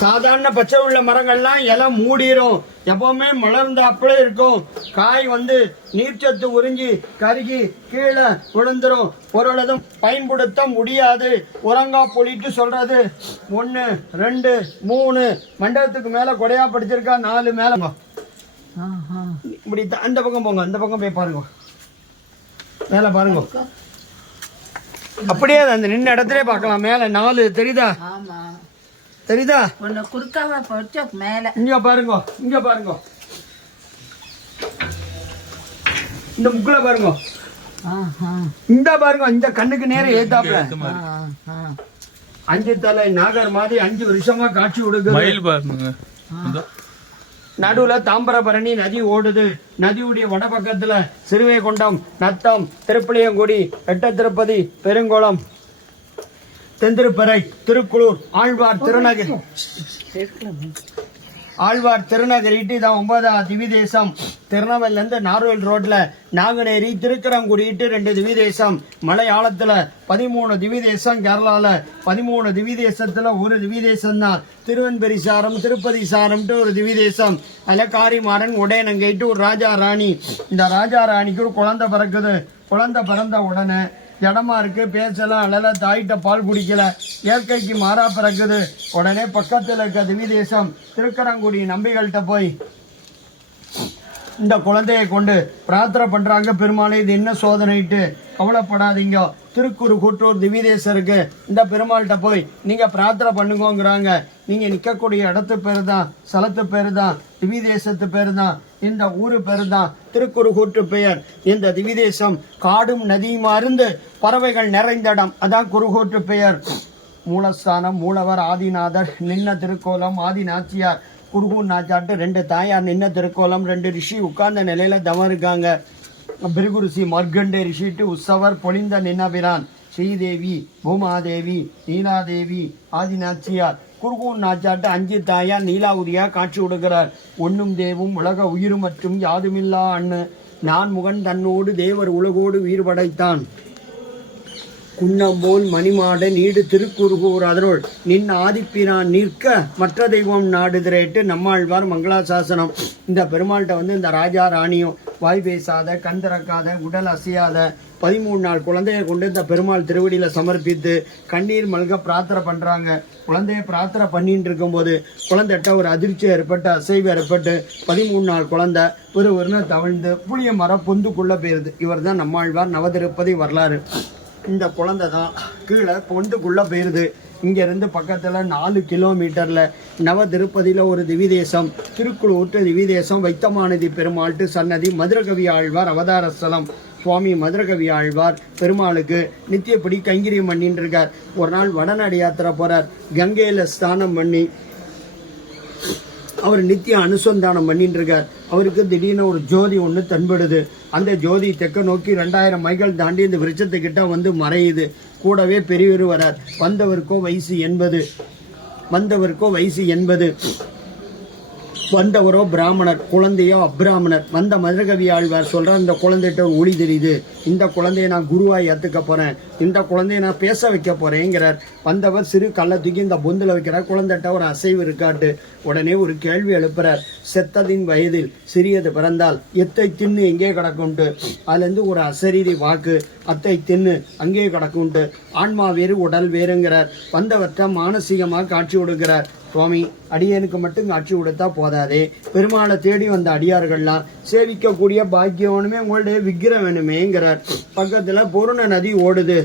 சாதாரண பச்சை உள்ள மரங்கள்லாம் இலை மூடிரும், எப்பவுமே மலர்ந்தாப்புல இருக்கும். காய் நீர்ச்சத்து உறிஞ்சி கருகி கீழே விழுந்துரும், பொருளதும் பயன்படுத்த முடியாது. உரங்கா பொழிட்டு சொல்றது 1 2 3 மண்டபத்துக்கு மேல கொடையா படிச்சிருக்கா, 4 மேல. இப்படி அந்த பக்கம் போங்க, அந்த பக்கம் போய் பாருங்க, மேல பாருங்க. அப்படியே அந்த நின்ன இடத்துல பார்க்கலாம். மேல 4 தெரியுதா? தெரியுதா? மேல இங்க பாருங்க, இங்க பாருங்க, இந்த முக்குல பாருங்க, இந்த பாருங்க, இந்த கண்ணுக்கு நேரம் ஏத்தாப்புல 5 தலை நாகர் மாதிரி 5 வருஷமா காட்சி கொடுக்குது. நடுவுல தாம்பரபரணி நதி ஓடுது. நதியுடைய வடபக்கத்துல சிறுவைகுண்டம், நத்தம், திருப்புளியங்குடி, எட்ட திருப்பதி, பெருங்குளம், தென்திருப்பறை, திருக்குளூர், ஆழ்வார் திருநகரிட்டு இதான் 9வது திவிதேசம். திருநெல்வேலிருந்து நார்வேல் ரோட்ல நாங்குநேரி, திருக்கரங்குடிட்டு 2 திவிதேசம். மலையாளத்துல 13 திவிதேசம். கேரளால 13 திவிதேசத்துல ஒரு திவிதேசம் தான் திருவன்பெரி சாரம், திருப்பதி சாரம்ட்டு ஒரு திவிதேசம். அதில் காரிமாறன் உடையனங்கைட்டு ஒரு ராஜா ராணி. இந்த ராஜா ராணிக்கு ஒரு குழந்தை பிறக்குது. குழந்தை பிறந்த உடனே ஜடமா இருக்கு, பேசலாம், அழல, தாயிட்ட பால் குடிக்கல, இயற்கைக்கு மாறா பிறக்குது. உடனே பக்கத்தில் இருக்க திவிதேசம் திருக்கரங்குடி நம்பிகள்கிட்ட போய் இந்த குழந்தையை கொண்டு பிரார்த்தனை பண்றாங்க. பெருமாளே, இது என்ன சோதனைட்டு கவலைப்படாதீங்க, திருக்குறு கூற்றூர் திவிதேசருக்கு இந்த பெருமாள்கிட்ட போய் நீங்க பிரார்த்தனை பண்ணுங்கிறாங்க. நீங்க நிக்கக்கூடிய இடத்து பேரு தான், ஸ்தலத்து பேரு தான், திவிதேசத்து பேரு தான், இந்த ஊரு பேரு தான் திருக்குறு கூற்று பெயர். இந்த திவிதேசம் காடும் நதியுமா இருந்து பறவைகள் நிறைந்த இடம், அதான் குருகூற்று பெயர். மூலஸ்தானம், மூலவர் ஆதிநாதர் நின்ன திருக்கோலம், ஆதிநாச்சியார் குருகூர் நாச்சாட்டு 2 தாயார் நின்ன திருக்கோலம், 2 ரிஷி உட்கார்ந்த நிலையில தவம் இருக்காங்க. பிருகு ரிஷி, மர்கண்டே ரிஷிட்டு உற்சவர் பொழிந்த நின்னபிரான், ஸ்ரீதேவி, பூமாதேவி, நீலாதேவி, ஆதிநாச்சியார். குருகூர் நாச்சாட்டு 5 தாயார் நீலாவுதியா காட்சி கொடுக்கிறார். ஒன்னும் தேவும் உலக உயிர் மற்றும் யாதுமில்லா அண்ணு நான் முகன் தன்னோடு தேவர் உலகோடு உயிர் படைத்தான். குன்னம்போல் மணிமாட நீடு திருக்குறுகூர் அதனுள் நின் ஆதிப்பிரான் நிற்க மற்ற தெய்வம் நாடுதிரேட்டு நம்மாழ்வார் மங்களாசாசனம். இந்த பெருமாள்கிட்ட இந்த ராஜா ராணியும் வாய் பேசாத, கண் திறக்காத, உடல் அசையாத 13 நாள் குழந்தைய கொண்டு இந்த பெருமாள் திருவடியில சமர்ப்பித்து கண்ணீர் மல்க பிரார்த்தனை பண்றாங்க. குழந்தைய பிரார்த்தனை பண்ணிட்டு இருக்கும்போது குழந்தைகிட்ட ஒரு அதிர்ச்சி ஏற்பட்டு, அசைவு ஏற்பட்டு 13 நாள் குழந்தை ஒரு தவிழ்ந்து புளிய மரம் பொந்துக்குள்ள போயிருது. இவர் தான் நம்மாழ்வார் நவதிருப்பதி வரலாறு. இந்த குழந்தை தான் கீழே பொந்துக்குள்ள போயிருது. இங்கிருந்து பக்கத்துல 4 கிலோமீட்டர்ல நவ திருப்பதியில ஒரு திவிதேசம், திருக்குளூற்று திவிதேசம், வைத்தமானதி பெருமாள்ட்டு சன்னதி, மதுரகவி ஆழ்வார் அவதார ஸ்தலம். சுவாமி மதுரகவி ஆழ்வார் பெருமாளுக்கு நித்தியப்படி கைங்கரியம் பண்ணிட்டு இருக்கார். ஒரு நாள் வடநாடு யாத்திரை போறார். கங்கையில ஸ்நானம் பண்ணி அவர் நித்திய அனுசந்தானம் பண்ணிட்டு இருக்கார். அவருக்கு திடீர்னு ஒரு ஜோதி ஒன்று தென்படுது. அந்த ஜோதி தெற்க நோக்கி 2000 மைல்கள் தாண்டி இந்த விருட்சத்துக்கிட்ட மறையுது. கூடவே பெரியவர் வரார். வந்தவருக்கோ வயசு 80. வந்தவரோ பிராமணர், குழந்தையோ அப்ராமணர். வந்த மதுரகவி ஆழ்வார் சொல்றார், இந்த குழந்தைகிட்ட ஒரு ஒளி தெரியுது, இந்த குழந்தைய நான் குருவாய் ஏத்துக்க போறேன், இந்த குழந்தைய நான் பேச வைக்க போறேங்கிறார். வந்தவர் சிறு கல்லை தூக்கி இந்த பொந்துல வைக்கிறார். குழந்தைகிட்ட ஒரு அசைவு இருக்காட்டு. உடனே ஒரு கேள்வி எழுப்புறார். செத்ததின் வயதில் சிறியது பிறந்தால் எத்தை தின்னு எங்கே கிடக்கும்ட்டு. அதுல இருந்து ஒரு அசரீரி வாக்கு, அத்தை தின்னு அங்கே கிடக்கும்ட்டு. ஆன்மா வேறு உடல் வேறுங்கிறார். வந்தவர்கிட்ட மானசீகமாக காட்சி கொடுக்கிறார். சுவாமி, அடியனுக்கு மட்டும் காட்சி கொடுத்தா போதாதே, பெருமாளை தேடி வந்த அடியார்கள்லாம் சேவிக்கக்கூடிய பாக்கியம் வேணுமே, உங்களுடைய விக்கிரம் வேணுமேங்கிறார். பக்கத்துல பொருண நதி ஓடுது.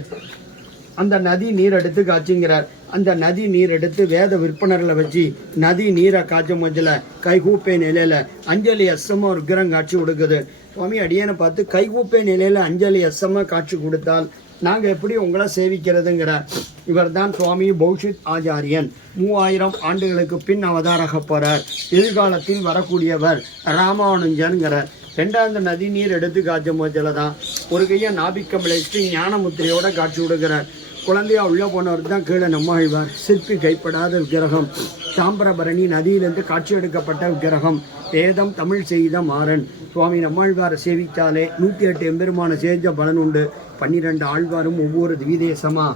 அந்த நதி நீர் எடுத்து காய்ச்சிங்கிறார். அந்த நதி நீர் எடுத்து வேத விற்பனர்களை வச்சு நதி நீரை காய்ச்ச மஞ்சள கைகூப்பை நிலையில அஞ்சலி அசமா ஒரு விக்கிரம் காட்சி கொடுக்குது. சுவாமி, அடியனை பார்த்து கைகூப்பை நிலையில அஞ்சலி அசமா காட்சி கொடுத்தால் நாங்க எப்படி உங்களை சேவிக்கிறதுங்கிறார். இவர் தான் சுவாமி பௌஷித் ஆச்சாரியன். 3000 ஆண்டுகளுக்கு பின் அவதாரக போறார். எதிர்காலத்தில் வரக்கூடியவர் ராமானுஜன்கிறார். 2வது நதி நீர் எடுத்து காய்ச்ச மோச்சல தான் ஒரு கையை நாபிக்கம்பளை ஞான முத்திரையோட காட்சி விடுகிறார். குழந்தையா உள்ள போனவர் தான் கீழே நம்மாழ்வார். சிற்பி கைப்படாத விக்கிரகம். தாம்பரபரணி நதியிலிருந்து காட்சி எடுக்கப்பட்ட விக்கிரகம். வேதம் தமிழ் செய்த மாறன். சுவாமி நம்மாழ்வாரை சேவித்தாலே 108 எம்பெருமான சேஜ பலன் உண்டு. 12 ஆழ்வாரும் ஒவ்வொரு திவிதேசமா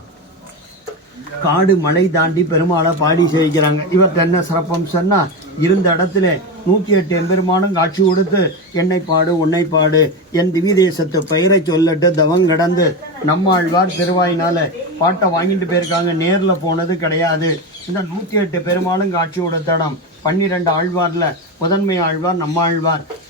காடு மலை தாண்டி பெருமாளை பாடி சேவிக்கிறாங்க. இவர்கிட்ட என்ன சிறப்பம் சொன்னா, இருந்த இடத்துல 108 எம்பெருமானும் காட்சி கொடுத்து என்னை பாடு உன்னை பாடு என் திவ்ய தேசத்து பெயரை சொல்லட்டு தவம் கடந்து நம்மாழ்வார் திருவாயினால பாட்டை வாங்கிட்டு போயிருக்காங்க. நேரில் போனது கிடையாது. இந்த 108 பெருமாளும் காட்சி கொடுத்த இடம் 12 ஆழ்வார்ல முதன்மை ஆழ்வார்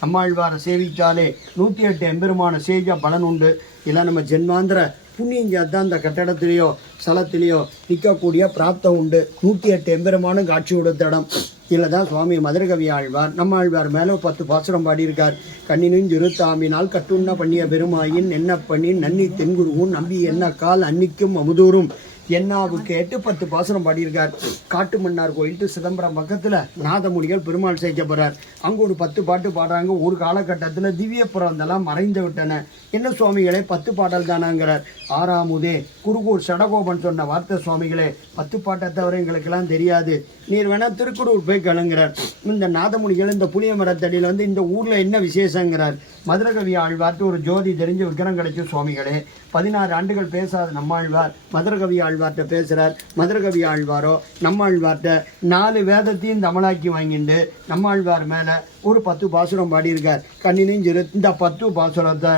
நம்மாழ்வாரை சேவிச்சாலே 108 எம்பெருமான சேஜ பலன் உண்டு. இல்லை நம்ம ஜென்மாந்திர புண்ணியஞ்சாத்தான் அந்த கட்டடத்திலேயோ ஸ்தலத்திலேயோ நிற்கக்கூடிய பிராப்தம் உண்டு. 108 எம்பெருமானும் காட்சி கொடுத்த இடம். இதில் தான் சுவாமி மதுரகவி ஆழ்வார் நம்மாழ்வார் மேலே 10 பாசுரம் பாடியிருக்கார். கண்ணினும் இருத்தாமினால் கட்டுண்ண பண்ணிய பெருமாயின் என்ன பண்ணி நன்னி தென்குருவும் நம்பி என்ன கால் அன்னிக்கும் அமுதூரும் என்னாவுக்கு 8 10 பாசுரம் பாடியிருக்கார். காட்டு மன்னார் கோயில் டு சிதம்பரம் பக்கத்தில் நாதமுடிகள் பெருமாள் சேர்க்க போகிறார். அங்கே ஒரு 10 பாட்டு பாடுறாங்க. ஒரு காலகட்டத்தில் திவ்ய புறந்தெல்லாம் மறைந்து விட்டன. என்ன சுவாமிகளே 10 பாடல் தானாங்கிறார். ஆறாமுதே குருகூர் சடகோபன் சொன்ன வார்த்தை சுவாமிகளே 10 பாட்டை தவிர எங்களுக்கெல்லாம் தெரியாது, நீர் வேணா திருக்குறூர் போய் கலங்கிறார். இந்த நாதமுடிகள் இந்த புளிய மரத்தடியில் வந்து இந்த ஊரில் என்ன விசேஷங்கிறார். மதுரகவி ஆழ்வார்ட்டு ஒரு ஜோதி தெரிஞ்ச விக்கிரம் கிடைச்ச சுவாமிகளே. 16 ஆண்டுகள் பேசாத நம்மாழ்வார் மதுரகவி ஆழ்வார்கிட்ட பேசுகிறார். மதுரகவி ஆழ்வாரோ நம்மாழ்வார்கிட்ட 4 வேதத்தையும் தமிழாக்கி வாங்கிட்டு நம்மாழ்வார் மேலே ஒரு 10 பாசுரம் பாடியிருக்கார். கண்ணினும் இந்த 10 பாசுரத்தை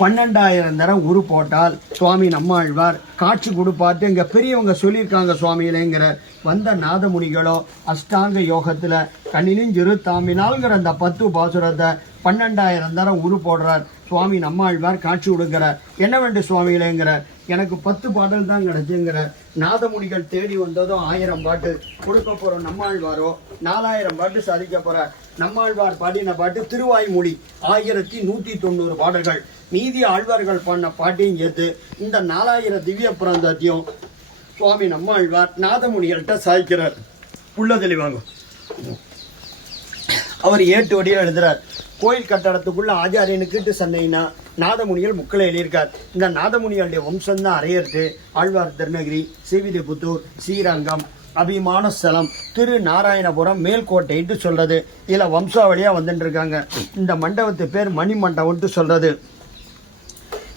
12,000 தரம் உரு போட்டால் சுவாமி நம்மாழ்வார் காட்சி கொடுப்பாட்டு இங்கே பெரியவங்க சொல்லியிருக்காங்க சுவாமிகளேங்கிற. வந்த நாதமுனிகளோ அஷ்டாங்க யோகத்தில் கண்ணினும் தாமினால்ங்கிற அந்த 10 பாசுரத்தை 12,000 தரம் உரு போடுறார். சுவாமி நம்மாழ்வார் காட்சி கொடுக்கிறார். என்ன வேண்டும் சுவாமிகளேங்கிறார். எனக்கு 10 பாடல் தான் கிடைச்சுங்கிறார். நாதமுனிகள் தேடி வந்ததும் 1000 பாட்டு கொடுக்க போகிறோம். நம்மாழ்வாரோ 4000 பாட்டு சாதிக்க போகிறார். நம்மாழ்வார் பாடின பாட்டு திருவாய்மொழி 1190 பாடல்கள். மீதி ஆழ்வார்கள் பாடின பாட்டையும் சேர்த்து இந்த 4000 திவ்ய புராந்தத்தையும் சுவாமி நம்மாழ்வார் நாதமுனிகள்கிட்ட சாய்க்கிறார். உள்ள தெளிவாங்க. அவர் 8 வடியில் எழுதுறார். கோயில் கட்டடத்துக்குள்ள ஆச்சாரியனுக்கிட்டு சொன்னீங்கன்னா நாதமுனிகள் முக்களை எழுதியிருக்கார். இந்த நாதமுனிகளுடைய வம்சம்தான் அரையர்த்து ஆழ்வார் திருநகிரி, ஸ்ரீவில்லிபுத்தூர், ஸ்ரீரங்கம், அபிமான ஸ்தலம், திரு நாராயணபுரம், மேல்கோட்டைன்ட்டு சொல்றது. இதில் வம்சாவளியாக வந்துட்டு இருக்காங்க. இந்த மண்டபத்து பேர் மணி மண்டபம்ட்டு சொல்றது.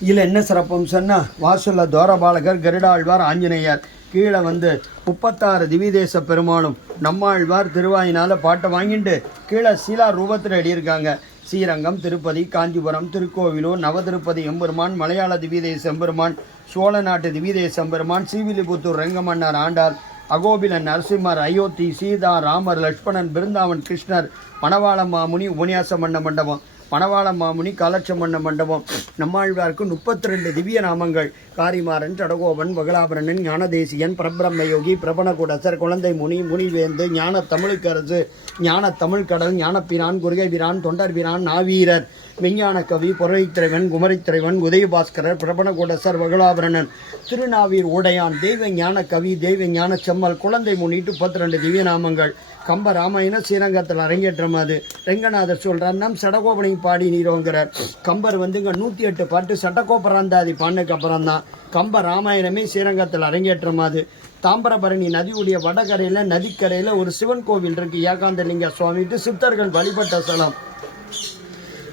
இதில் என்ன சிறப்புன்னு சொன்னால் வாசுல தோரபாலகர், கருடாழ்வார், ஆஞ்சநேயர், கீழே வந்து 36 திவிதேச பெருமானும் நம்மாழ்வார் திருவாயினால பாட்டை வாங்கிட்டு கீழே சீலா ரூபத்தில் எழுதியிருக்காங்க. ஸ்ரீரங்கம், திருப்பதி, காஞ்சிபுரம், திருக்கோவிலூர், நவதிருப்பதி எம்பெருமான், மலையாள திவிதேச எம்பெருமான், சோழ நாட்டு திவிதேச எம்பெருமான், ஸ்ரீவில்லிபுத்தூர் ரெங்கமன்னார் ஆண்டாள், அகோபிலன் நரசிம்மர், அயோத்தி, சீதா, ராமர், லட்சுமணன், பிருந்தாவன், கிருஷ்ணர், மணவாள மாமுனி, உபன்யாசம் பண்ண மண்டபம், மணவாள மாமுனி, காலட்சம் பண்ண மண்டபம். நம்மாழ்வாருக்கு 32 திவ்ய நாமங்கள். காரிமாறன், சடகோபன், வகலாபரணன், ஞானதேசியன், பிரபிரம்மயோகி, பிரபணகுடசர், குழந்தை முனி, முனிவேந்து, ஞான தமிழுக்கரசு, ஞான தமிழ்கடல், ஞானப்பிரான், குருகைபிரான், தொண்டர்பிரான், நாவீரர், விஞ்ஞான கவி, பொறைத்திரைவன், குமரித்திரைவன், உதயபாஸ்கரர், பிரபணகுடசர், வகலாபரணன், திருநாவீர் உடையான், தெய்வ ஞான கவி, தெய்வ ஞான செம்மல், குழந்தை முனி, 32 திவ்ய நாமங்கள். கம்ப ராமாயணம் ஸ்ரீரங்கத்தில் அரங்கேற்றம். அது ரெங்கநாதர் சொல்கிறார். நம் சடகோபனை பாடி நீரோங்கிறார். கம்பர் வந்து இங்கே 108 பாட்டு சட்டகோபராந்தாதி பாண்டுக்கு அப்புறம் தான் கம்ப ராமாயணமே ஸ்ரீரங்கத்தில் அரங்கேற்றம். அது தாம்பரபரணி நதியுடைய வடகரையில் நதிக்கரையில் ஒரு சிவன் கோவில் இருக்கு. ஏகாந்தலிங்க சுவாமிட்டு சித்தர்கள் வழிபட்ட ஸ்தலம்.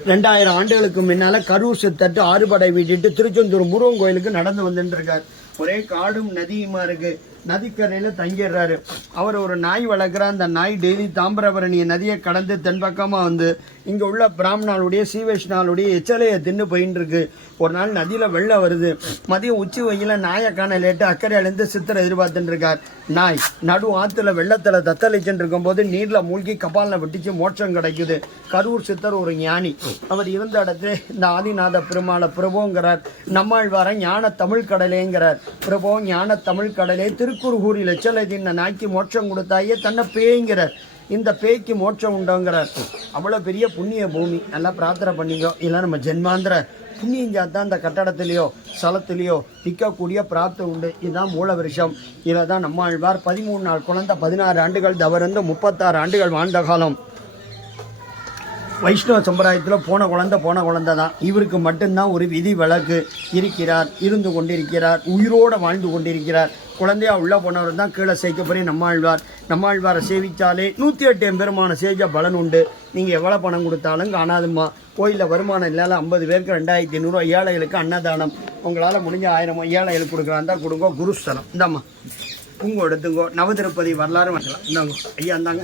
2000 ஆண்டுகளுக்கு முன்னால் கரூர் சித்தட்டு ஆறுபடை வீட்டிட்டு திருச்செந்தூர் முருகன் கோயிலுக்கு நடந்து வந்துட்டு இருக்கார். ஒரே காடும் நதியுமா இருக்கு. நதிக்கரையில் தங்கிடுறாரு. அவர் ஒரு நாய் வளர்க்குறார். அந்த நாய் டெய்லி தாமிரபரணி நதியை கடந்து தென்பக்கமாக வந்து இங்கே உள்ள பிராமணாளுடைய சீவைஷ்ணாளுடைய எச்சலையை தின்னு போயின்னு இருக்கு. ஒரு நாள் நதியில் வெள்ளம் வருது. மதியம் உச்சி வெயில நாயை காண லேட்டு அக்கறையிலேருந்து சித்தரை எதிர்பார்த்துட்டு இருக்கார். நாய் நடு ஆற்றுல வெள்ளத்தில் தத்தளிச்சுட்டு இருக்கும்போது நீரில் மூழ்கி கபாலில் வெட்டிச்சு மோட்சம் கிடைக்குது. கரூர் சித்தர் ஒரு ஞானி. அவர் இருந்த இடத்துல இந்த ஆதிநாத பெருமாளை பிரபோங்கிறார். நம்மாழ்வார ஞான தமிழ் கடலேங்கிறார். பிரபோ ஞான தமிழ் கடலே திருக்குறுகூரில் எச்சலை தின்ன நாய்க்கு மோட்சம் கொடுத்தாயே தன்னை பேய்ங்கிறார். இந்த பேய்க்கு மோட்சம் உண்டோங்கிறார். அவ்வளோ பெரிய புண்ணிய பூமி. நல்லா பிரார்த்தனை பண்ணிக்கோ. இல்லை நம்ம ஜென்மாந்திர புண்ணியஞ்சாத்தான் அந்த கட்டடத்திலேயோ ஸ்தலத்திலேயோ நிற்கக்கூடிய பிரார்த்தனை உண்டு. இதுதான் மூல வருஷம். இதில் தான் நம்மாழ்வார் 13 நாள் குழந்தை 16 ஆண்டுகள் தவறந்து 36 ஆண்டுகள் வாழ்ந்த காலம். வைஷ்ணவ சம்பிரதாயத்தில் போன குழந்தை தான். இவருக்கு மட்டும்தான் ஒரு விதி விலக்கு இருக்கிறார், இருந்து கொண்டிருக்கிறார், உயிரோடு வாழ்ந்து கொண்டிருக்கிறார். குழந்தையா உள்ள போனவர் தான் கீழே சேர்க்கப்படி நம்மாழ்வாரை சேவித்தாலே 108 எம்பெருமான சேஜ பலன் உண்டு. நீங்கள் எவ்வளோ பணம் கொடுத்தாலும் காணாதும்மா. கோயிலில் வருமானம் இல்லாத 50 பேருக்கு 2500 ஏழைகளுக்கு அன்னதானம். உங்களால் முடிஞ்ச 1000 ஏழைகளுக்கு கொடுக்குறாந்தா கொடுங்க. குருஸ்தலம் இந்தாம்மா உங்க எடுத்துங்கோ. நவதிருப்பதி வரலாறு வரலாம். இந்தாங்க ஐயா, இந்தாங்க.